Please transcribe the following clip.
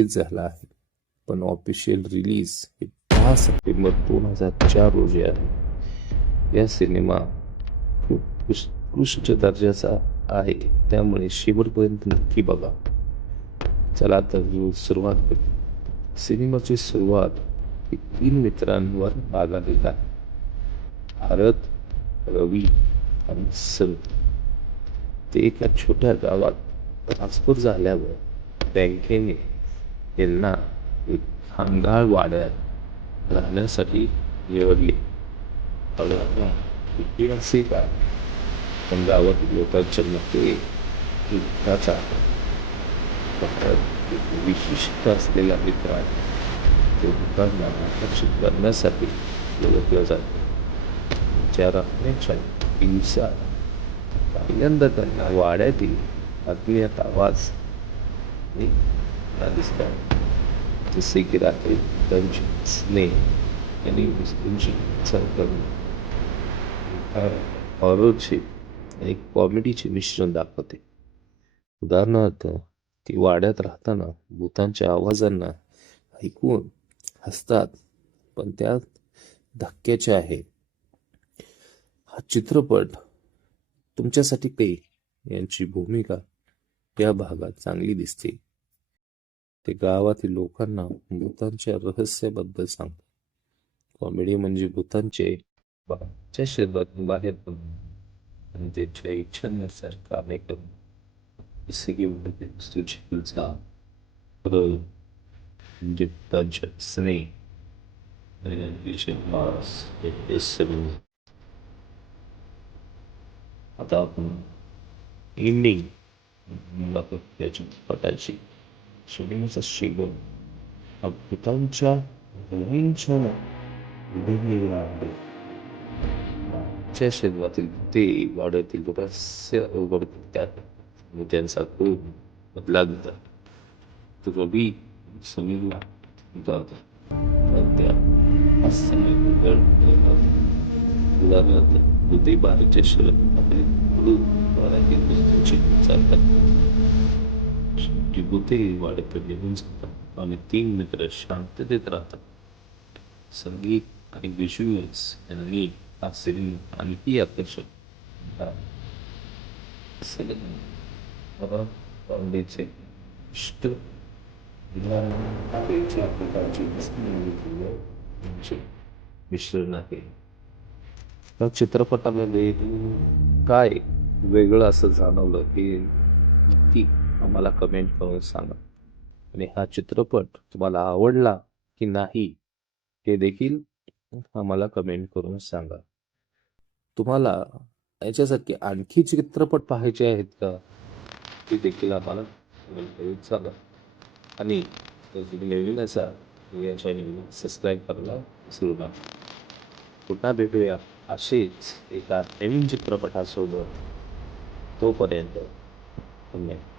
Release झाला आहे, पण ऑफिशियल रिलीज 10 सप्टेंबर 2004 रोजी आहे. या सिनेमा खूप उत्कृष्ट दर्जाचा आहे, त्यामुळे शेवटपर्यंत नक्की बघा. चला तर सुरुवात करू. सिनेमाची सुरुवात 3 मित्रांवर आधारित आहे. भारत, रवी आणि सर. ते एका छोट्या गावात ट्रान्सफर झाल्यावर बँकेने त्यांना एक खंगाळ वाड्यात राहण्यासाठी निवडले. ऐतिहासिक आहे, पण गावातील लोकांच्या मते युद्धाचा विशिष्ट असलेला मित्र आहे. तो लोकांना आकर्षित करण्यासाठी ओळखला जातो. त्याच्या राहण्याच्या दिवसात पहिल्यांदा त्यांना वाड्यातील अज्ञात आवाज दिसतात, जसे की रात्री त्यांची स्नेह आणि वस्तूंची हॉररचे आणि कॉमेडीचे मिश्रण दाखवते. उदाहरणार्थ, ती वाड्यात राहताना भूतांच्या आवाजांना ऐकून हसतात, पण त्यात धक्क्याचे आहे. हा चित्रपट तुमच्यासाठी काही यांची भूमिका या भागात चांगली दिसते. ते गावातील लोकांना भूतांच्या रहस्याबद्दल सांगतात. कॉमेडी म्हणजे भूतांचे शरीरातून बाहेर पडून आणि त्याच्या इच्छानुसार कामे करून, जसे की म्हणजे भूतांच्या स्नेह आता आपण एंडिंग त्याची पटाची सिनेमाचा शेवट हा भूतांच्या च्या शरीरातील ते वाड्यातील रहस्य उघडतात, त्यांचा खूप बदला देतात. तो रवी समीरला जातो. उदाहरणार्थ, हृदय बाहेरच्या शरीरामध्ये भूते वाड्याकडे निघून जातात आणि 3 मित्र शांततेत राहतात. संगीत आणि विज्युअल्स यांनी हा सिनेमा आणखी आकर्षक मिश्रण आहे. या चित्रपटामध्ये काय वेगळं असं जाणवलं हे नक्की आम्हाला कमेंट करून सांगा. आणि हा चित्रपट तुम्हाला आवडला की नाही हे देखील आम्हाला कमेंट करून सांगा. तुम्हाला याच्यासारखे आणखी चित्रपट पाहायचे आहेत का, ते देखील आम्हाला कमेंट करून सांगा. आणि जर तुम्ही नवीन असाल या चॅनलला सबस्क्राईब करायला विसरू नका. पुन्हा भेटूया असेच एका नवीन चित्रपटासोबत. तोपर्यंत धन्यवाद.